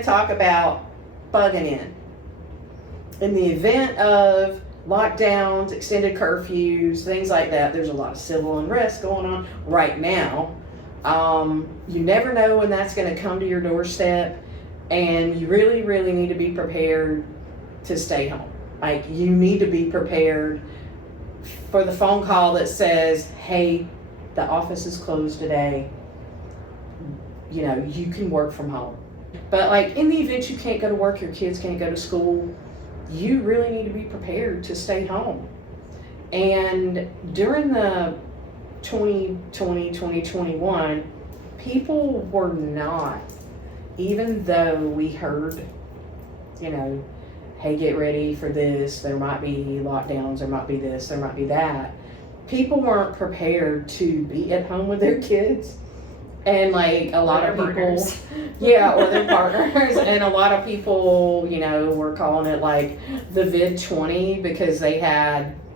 to talk about bugging in. In the event of lockdowns, extended curfews, things like that, there's a lot of civil unrest going on right now. You never know when that's going to come to your doorstep, and you really, really need to be prepared to stay home. Like, you need to be prepared for the phone call that says, hey, the office is closed today. You know, you can work from home. But like, in the event you can't go to work, your kids can't go to school, you really need to be prepared to stay home. And during the 2020, 2021, people were not, even though we heard, you know, hey, get ready for this, there might be lockdowns, there might be this, there might be that. People weren't prepared to be at home with their kids. And like a lot of people, yeah, or their partners, and a lot of people, you know, were calling it like the vid 20 because they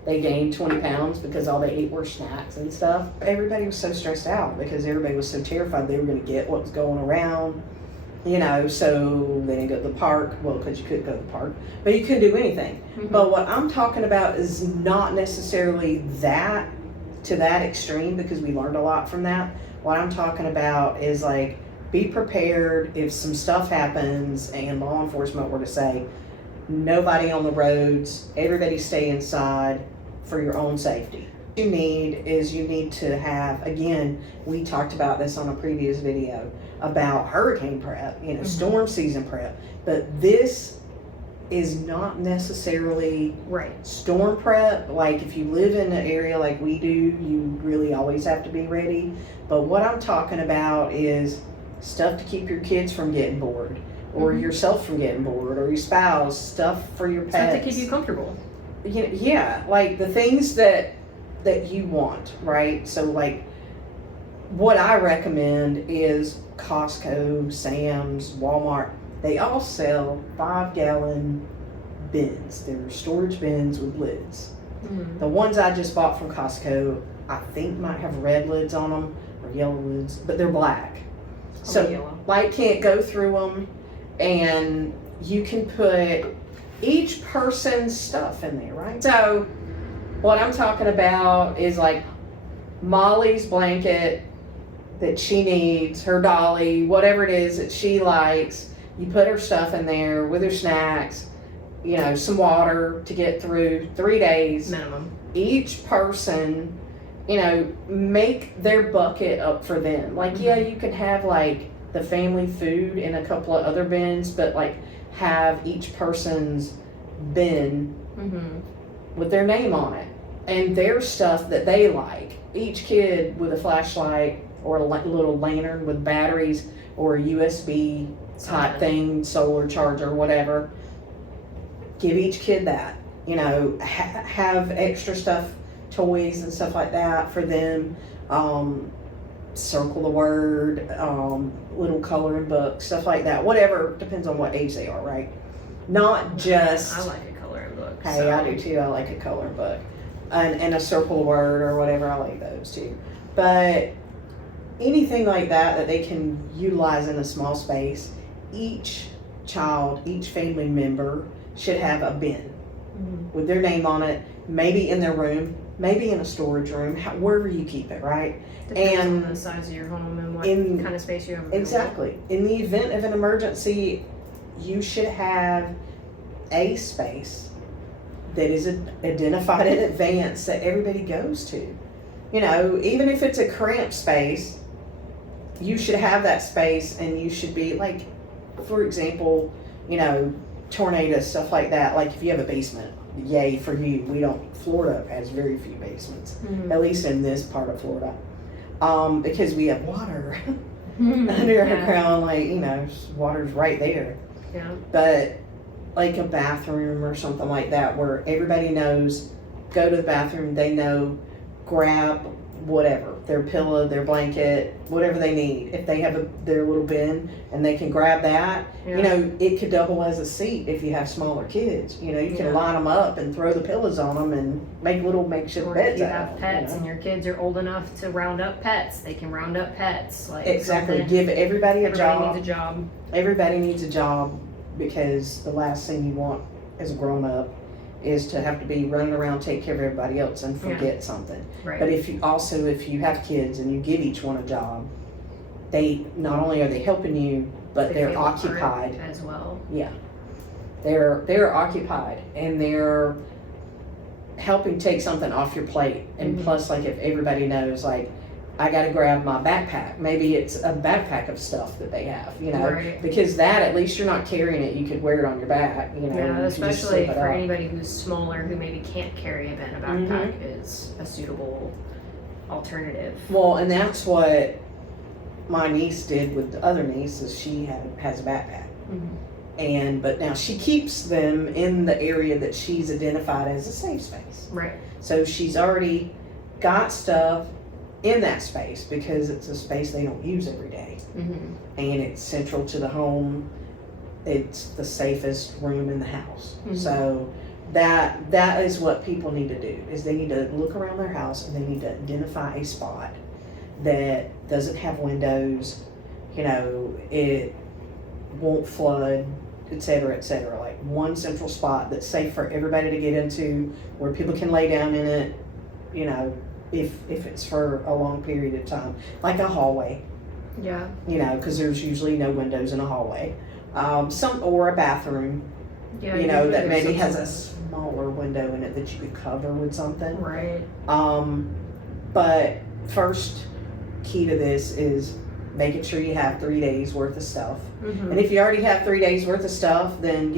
gained 20 pounds because all they ate were snacks and stuff. Everybody was so stressed out because everybody was so terrified they were going to get what was going around, you know, so they didn't go to the park. Well, because you couldn't go to the park, but you couldn't do anything. Mm-hmm. But what I'm talking about is not necessarily that to that extreme, because we learned a lot from that. What I'm talking about is like, be prepared if some stuff happens and law enforcement were to say, nobody on the roads, everybody stay inside for your own safety. What you need to have, again, we talked about this on a previous video about hurricane prep, you know, mm-hmm. storm season prep, but this is not necessarily right. Storm prep. Like, if you live in an area like we do, you really always have to be ready. But what I'm talking about is stuff to keep your kids from getting bored, or mm-hmm. yourself from getting bored, or your spouse, stuff for your pets. Stuff to keep you comfortable. Yeah, like the things that you want, right? So like, what I recommend is Costco, Sam's, Walmart. They all sell 5-gallon bins. They're storage bins with lids. Mm-hmm. The ones I just bought from Costco, I think might have red lids on them or yellow lids, but they're black. So light can't go through them, and you can put each person's stuff in there, right? So what I'm talking about is like Molly's blanket that she needs, her dolly, whatever it is that she likes. You put her stuff in there with her snacks, you know, some water to get through 3 days. Minimum. Each person, you know, make their bucket up for them. Like, mm-hmm. yeah, you can have like the family food in a couple of other bins, but like have each person's bin mm-hmm. with their name on it and their stuff that they like. Each kid with a flashlight or a little lantern with batteries or a USB type thing, solar charger, whatever. Give each kid that, you know, have extra stuff, toys and stuff like that for them. Circle the word, little coloring book, stuff like that. Whatever, depends on what age they are, right? Not just. I like a coloring book. Hey, so. I do too. I like a coloring book, and a circle the word or whatever. I like those too. But anything like that they can utilize in a small space. Each child, each family member should have a bin mm-hmm. with their name on it, maybe in their room, maybe in a storage room, wherever you keep it, right? Depends on the size of your home and what kind of space you have. Exactly. In the event of an emergency, you should have a space that is identified in advance that everybody goes to. You know, even if it's a cramped space, you should have that space, and you should be like, for example, you know, tornadoes, stuff like that. Like if you have a basement, yay for you. Florida has very few basements, mm-hmm. at least in this part of Florida, because we have water underground, like, you know, water's right there. Yeah. But like a bathroom or something like that where everybody knows, go to the bathroom, they know, grab whatever, their pillow, their blanket, whatever they need. If they have their little bin and they can grab that, Yeah. you know, it could double as a seat if you have smaller kids. You know, you can Yeah. line them up and throw the pillows on them and make little makeshift Or if beds you out have of pets them. and your kids are old enough to round up pets, they can round up pets. Like Exactly. something- Give everybody a everybody job. needs a job. Everybody needs a job, because the last thing you want as a grown up is to have to be running around, take care of everybody else and forget something. Right. But if you have kids and you give each one a job, they not only are they helping you, but They they're feel part occupied. as well. They're occupied and they're helping take something off your plate. And plus, like, if everybody knows, like, I gotta grab my backpack. Maybe it's a backpack of stuff that they have, you know, Right. because that, at least you're not carrying it. You could wear it on your back, you know. Yeah, you can just especially slip it for up. anybody who's smaller who maybe can't carry a backpack is a suitable alternative. Well, and that's what my niece did with the other niece, is she has a backpack. But now she keeps them in the area that she's identified as a safe space. Right. So she's already got stuff in that space because it's a space they don't use every day. And it's central to the home. It's the safest room in the house. So that is what people need to do, is they need to look around their house and they need to identify a spot that doesn't have windows, you know, it won't flood, etc., etc. Like one central spot that's safe for everybody to get into, where people can lay down in it, you know, if it's for a long period of time, like a hallway, Yeah. you know, because there's usually no windows in a hallway, or a bathroom, Yeah. you know, usually that there's maybe has a something- smaller window in it that you could cover with something. Right. But first key to this is making sure you have 3 days worth of stuff. And if you already have 3 days worth of stuff, then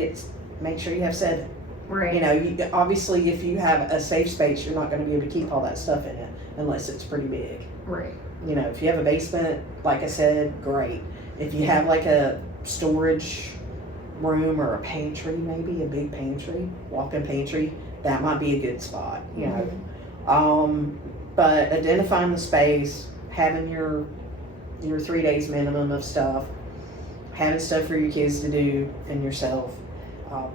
make sure you have 7. Right. You know, obviously if you have a safe space, you're not going to be able to keep all that stuff in it unless it's pretty big. Right. You know, if you have a basement, like I said, great. If you have like a storage room or a pantry, maybe a big pantry, walk-in pantry, that might be a good spot, you know. But identifying the space, having your 3 days minimum of stuff, having stuff for your kids to do and yourself,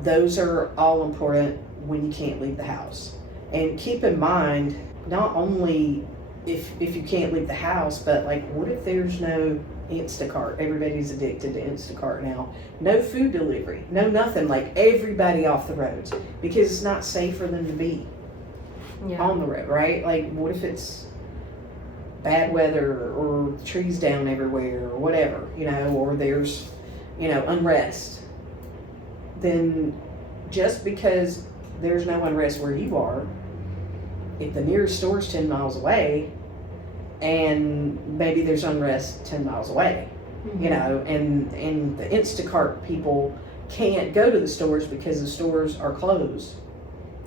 those are all important when you can't leave the house. And keep in mind, not only if you can't leave the house, but like, what if there's no Instacart? Everybody's addicted to Instacart now. No food delivery, no nothing, like everybody off the roads, because it's not safe for them to be on the road, right? Like, what if it's bad weather or trees down everywhere or whatever, you know, or there's, you know, unrest? Then just because there's no unrest where you are, if the nearest store's 10 miles away and maybe there's unrest 10 miles away, you know, and the Instacart people can't go to the stores because the stores are closed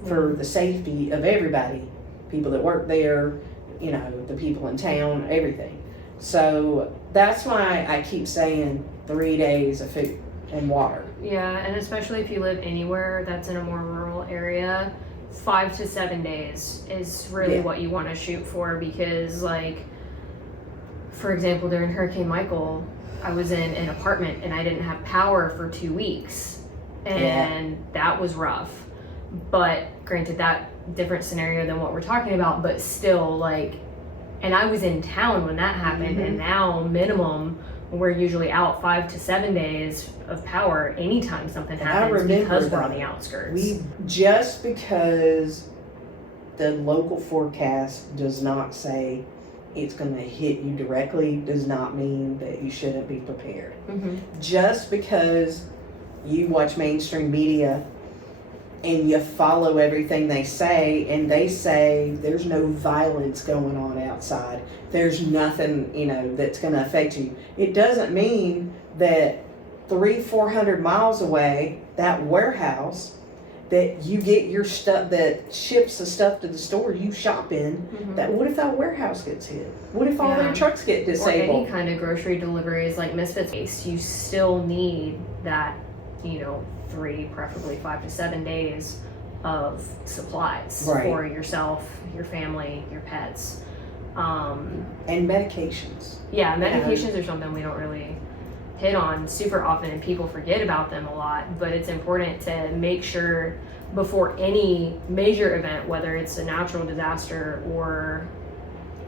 for the safety of everybody, people that work there, you know, the people in town, everything. So that's why I keep saying 3 days of food and water. Yeah, and especially if you live anywhere that's in a more rural area, 5 to 7 days is really what you want to shoot for, because, like, for example, during Hurricane Michael, I was in an apartment and I didn't have power for 2 weeks, and that was rough. But granted, that different scenario than what we're talking about, but still, like, and I was in town when that happened, and now minimum we're usually out 5 to 7 days of power anytime something happens, because we're on the outskirts. Just because the local forecast does not say it's going to hit you directly does not mean that you shouldn't be prepared. Just because you watch mainstream media and you follow everything they say, and they say there's no violence going on outside, there's nothing, you know, that's going to affect you, it doesn't mean that 300-400 miles away, that warehouse that you get your stuff, that ships the stuff to the store you shop in, that what if that warehouse gets hit? What if all their trucks get disabled? Or any kind of grocery deliveries like Misfits, you still need that, you know, 3, preferably 5 to 7 days of supplies for yourself, your family, your pets. And medications. Yeah, medications are something we don't really hit on super often, and people forget about them a lot, but it's important to make sure before any major event, whether it's a natural disaster or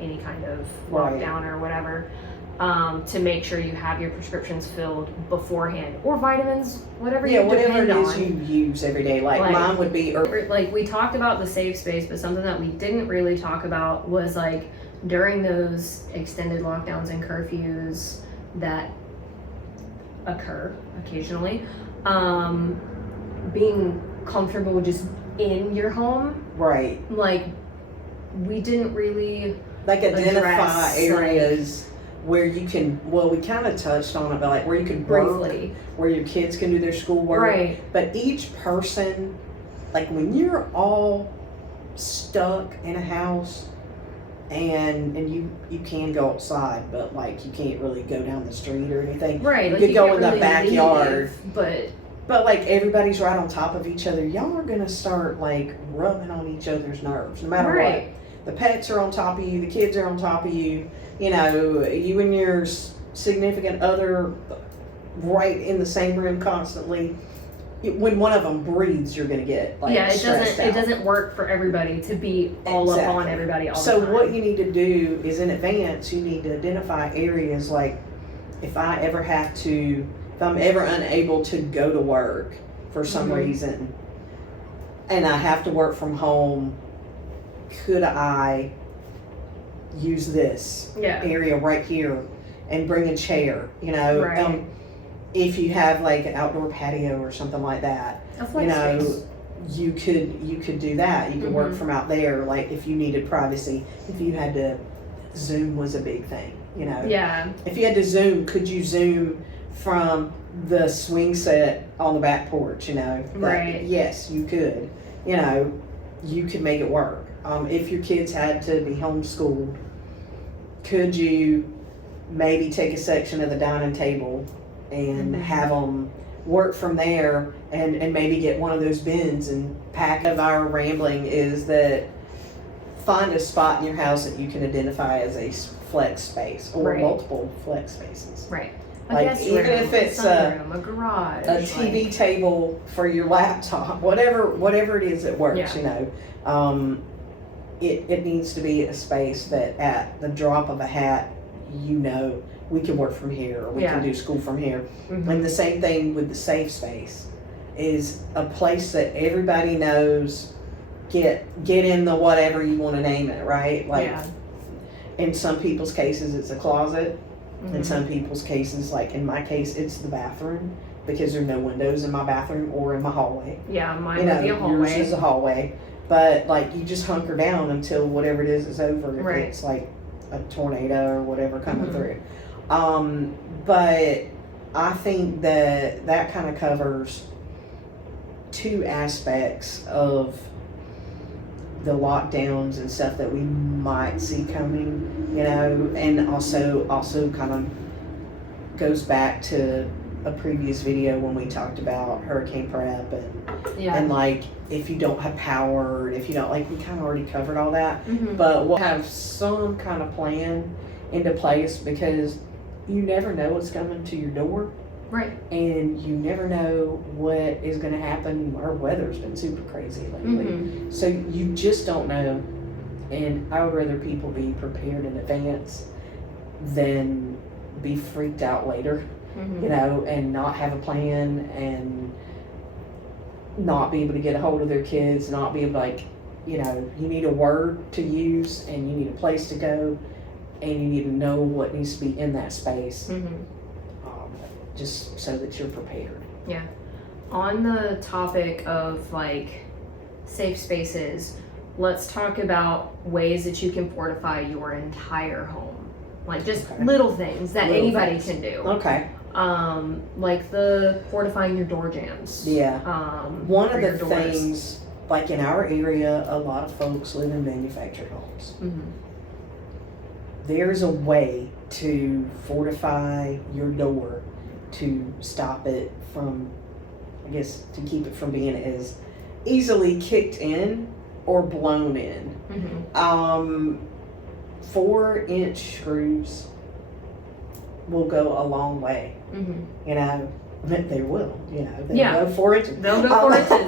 any kind of lockdown or whatever, to make sure you have your prescriptions filled beforehand, or vitamins, whatever you whatever depend it is on. you use every day. Like mine would be, like we talked about the safe space, but something that we didn't really talk about was like during those extended lockdowns and curfews that occur occasionally, being comfortable just in your home. Right. Like we didn't really like identify areas where you can, well, we kind of touched on it, but like where you can briefly work, where your kids can do their schoolwork. Right. But each person, like when you're all stuck in a house and you can go outside, but like you can't really go down the street or anything. Right. You like could you go can't in the really backyard. Leave, but like everybody's right on top of each other. Y'all are gonna start like rubbing on each other's nerves, no matter what. The pets are on top of you, the kids are on top of you, you know, you and your significant other right in the same room constantly. When one of them breathes, you're going to get like stressed out. It doesn't work for everybody to be all up on everybody all the time. So what you need to do is in advance, you need to identify areas like if I'm ever unable to go to work for some reason and I have to work from home, could I use this area right here and bring a chair, you know? Right. If you have like an outdoor patio or something like that, you know, you could do that. You could work from out there. Like if you needed privacy, if you had to, Zoom was a big thing, you know? Yeah. If you had to Zoom, could you Zoom from the swing set on the back porch, you know? Right. Yes, you could. You know, you could make it work. If your kids had to be homeschooled, could you maybe take a section of the dining table and have them work from there and maybe get one of those bins and pack? Of our rambling is that find a spot in your house that you can identify as a flex space or multiple flex spaces. Right. Like even if it's a garage, a TV table for your laptop, whatever it is that works, you know. It needs to be a space that at the drop of a hat, you know, we can work from here or we can do school from here. And the same thing with the safe space is a place that everybody knows, get in the whatever you want to name it, right? Like in some people's cases it's a closet. In some people's cases, like in my case, it's the bathroom because there are no windows in my bathroom or in my hallway. Yeah, mine would be a hallway. Yours is a hallway. But like you just hunker down until whatever it is over. If it's like a tornado or whatever coming through. But I think that kind of covers two aspects of the lockdowns and stuff that we might see coming, you know, and also kind of goes back to a previous video when we talked about hurricane prep and like if you don't have power, if you don't, like we kind of already covered all that, but we'll have some kind of plan into place because you never know what's coming to your door. Right. And you never know what is going to happen. Our weather's been super crazy lately. So you just don't know. And I would rather people be prepared in advance than be freaked out later, you know, and not have a plan and not be able to get a hold of their kids, not be able to, like, you know, you need a word to use and you need a place to go and you need to know what needs to be in that space. Just so that you're prepared. Yeah. On the topic of like safe spaces, let's talk about ways that you can fortify your entire home. Like just little things that anybody can do. Okay. Like the fortifying your door jambs. Yeah. One of the things, like in our area, a lot of folks live in manufactured homes. There's a way to fortify your door to stop it from, I guess, to keep it from being as easily kicked in or blown in. 4-inch screws will go a long way. You know, they will. You know, they'll go 4 inches. They'll go 4 inches.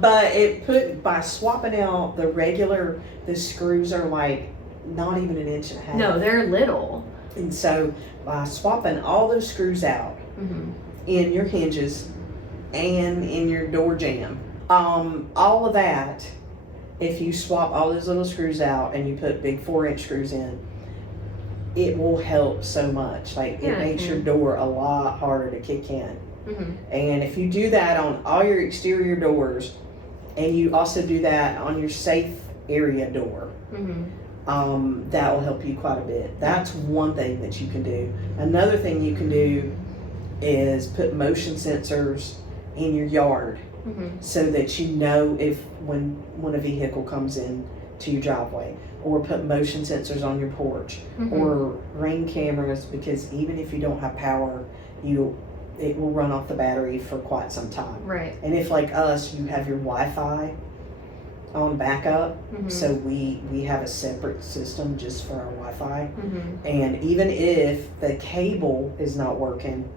But by swapping out the screws are like not even an inch and a half. No, they're little. And so by swapping all those screws out in your hinges and in your door jamb, all of that, if you swap all those little screws out and you put big 4-inch screws in, it will help so much. Like it makes your door a lot harder to kick in. And if you do that on all your exterior doors, and you also do that on your safe area door, that will help you quite a bit. That's one thing that you can do. Another thing you can do is put motion sensors in your yard so that you know if when a vehicle comes in to your driveway, or put motion sensors on your porch, or ring cameras, because even if you don't have power, it will run off the battery for quite some time. Right. And if, like us, you have your Wi-Fi on backup, so we have a separate system just for our Wi-Fi, and even if the cable is not working,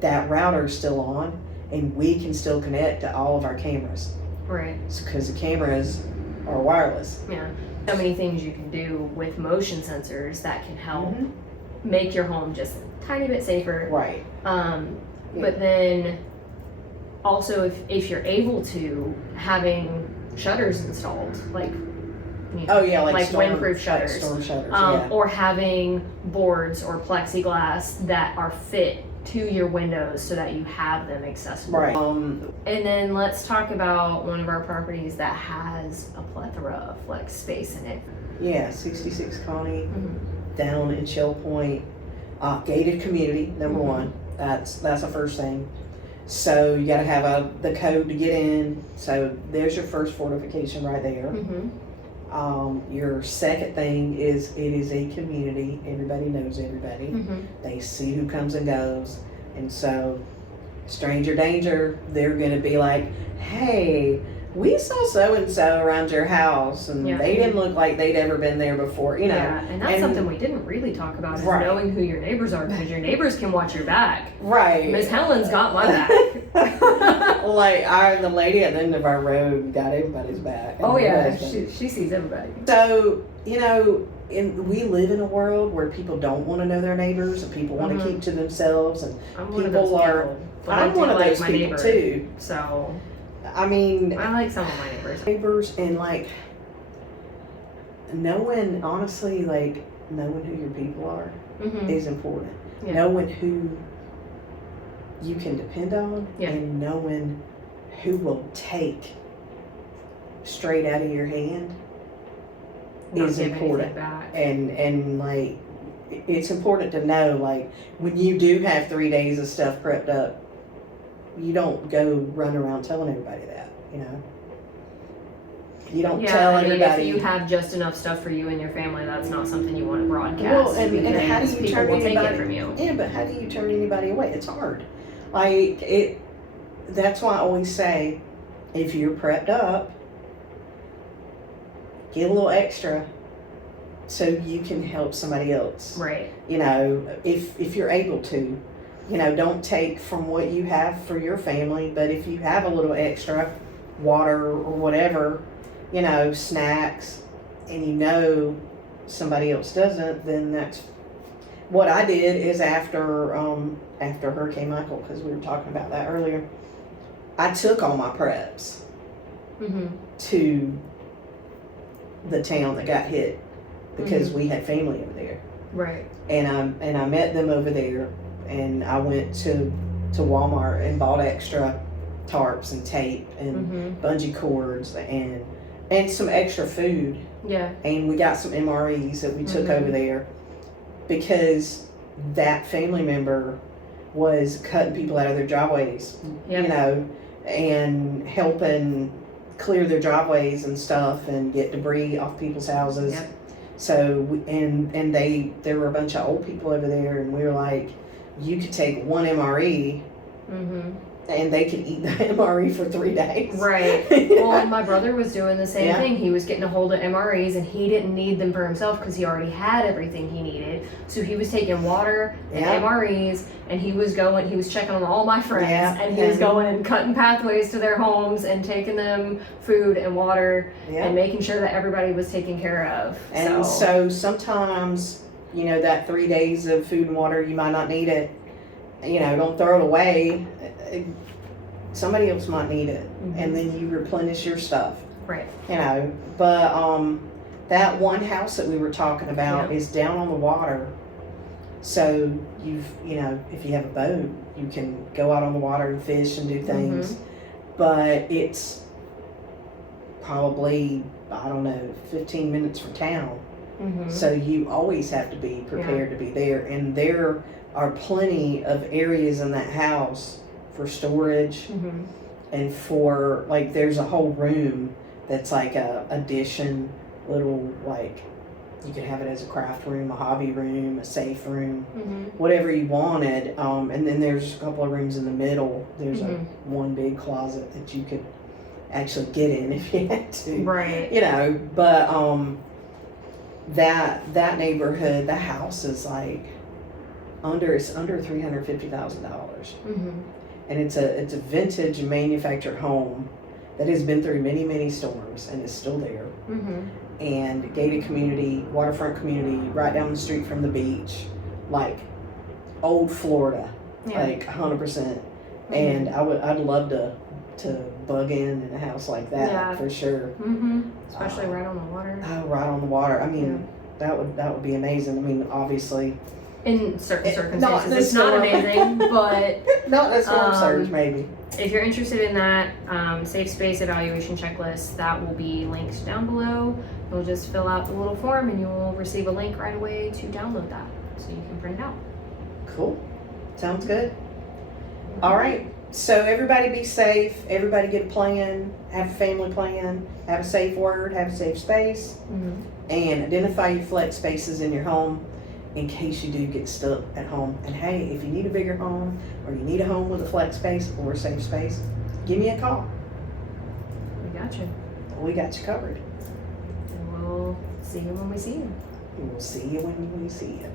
that router is still on, and we can still connect to all of our cameras. Right. Because the cameras are wireless. Yeah. So many things you can do with motion sensors that can help make your home just a tiny bit safer. Right. But then also if you're able to, having shutters installed, like, you know, like windproof shutters, like storm shutters, or having boards or plexiglass that are fit to your windows so that you have them accessible. Right. And then let's talk about one of our properties that has a plethora of flex space in it. Yeah, 66 Connie, down in Shell Point, gated community, number one. That's the first thing. So you got to have the code to get in. So there's your first fortification right there. Your second thing is it is a community. Everybody knows everybody. They see who comes and goes. And so stranger danger, they're going to be like, hey, we saw so-and-so around your house, and they didn't look like they'd ever been there before, you know. Yeah, and that's something we didn't really talk about, is knowing who your neighbors are, because your neighbors can watch your back. Right. Miss Helen's got my back. Like, the lady at the end of our road got everybody's back. Oh, yeah, she sees everybody. So, you know, we live in a world where people don't want to know their neighbors, and people want to keep to themselves, and I'm one of those people too. So, I mean, I like some of my neighbors. And like knowing who your people are is important. Knowing who you can depend on, and knowing who will take straight out of your hand is important. And like, it's important to know, like, when you do have 3 days of stuff prepped up, you don't go run around telling everybody that, you know. You don't tell everybody. If you have just enough stuff for you and your family, that's not something you want to broadcast. Well, and how do you turn anybody? Take it from you. Yeah, but how do you turn anybody away? It's hard. Like that's why I always say, if you're prepped up, get a little extra, so you can help somebody else. Right. You know, if you're able to. You know, don't take from what you have for your family, but if you have a little extra water or whatever, you know, snacks, and you know somebody else doesn't, then that's what I did. Is after Hurricane Michael, because we were talking about that earlier, I took all my preps to the town that got hit, because we had family over there. Right. And I met them over there. And I went to Walmart and bought extra tarps and tape and bungee cords and some extra food. Yeah. And we got some MREs that we took over there, because that family member was cutting people out of their driveways, you know, and helping clear their driveways and stuff and get debris off people's houses. Yep. So, there were a bunch of old people over there, and we were like, you could take one MRE and they can eat the MRE for 3 days. Right. Well, my brother was doing the same Yeah. thing. He was getting a hold of MREs, and he didn't need them for himself because he already had everything he needed. So he was taking water and Yeah. MREs, and he was checking on all my friends, Yeah. and he was going and cutting pathways to their homes and taking them food and water Yeah. and making sure that everybody was taken care of. And so sometimes, that 3 days of food and water, you might not need it. Don't throw it away. Somebody else might need it, and then you replenish your stuff. Right. But that one house that we were talking about is down on the water. So if you have a boat, you can go out on the water and fish and do things. But it's probably, 15 minutes from town. So you always have to be prepared to be there. And there are plenty of areas in that house for storage and for, there's a whole room that's like a addition, little, you could have it as a craft room, a hobby room, a safe room, whatever you wanted. And then there's a couple of rooms in the middle. There's one big closet that you could actually get in if you had to. Right. But that neighborhood, the house is under $350,000. And it's a vintage manufactured home that has been through many, many storms and is still there. And gated community, waterfront community, right down the street from the beach, old Florida, 100%. And I'd love to bug in a house like that for sure. Especially right on the water. Oh, right on the water. I mean, that would be amazing. I mean, obviously, in certain circumstances, not it's not amazing, but not a storm surge, maybe. If you're interested in that safe space evaluation checklist, that will be linked down below. You'll just fill out the little form, and you will receive a link right away to download that, so you can print it out. Cool. Sounds good. All right. So everybody be safe. Everybody get a plan. Have a family plan. Have a safe word. Have a safe space. And identify your flex spaces in your home in case you do get stuck at home. And hey, if you need a bigger home or you need a home with a flex space or a safe space, give me a call. We got you. We got you covered. And we'll see you when we see you. We'll see you when we see you.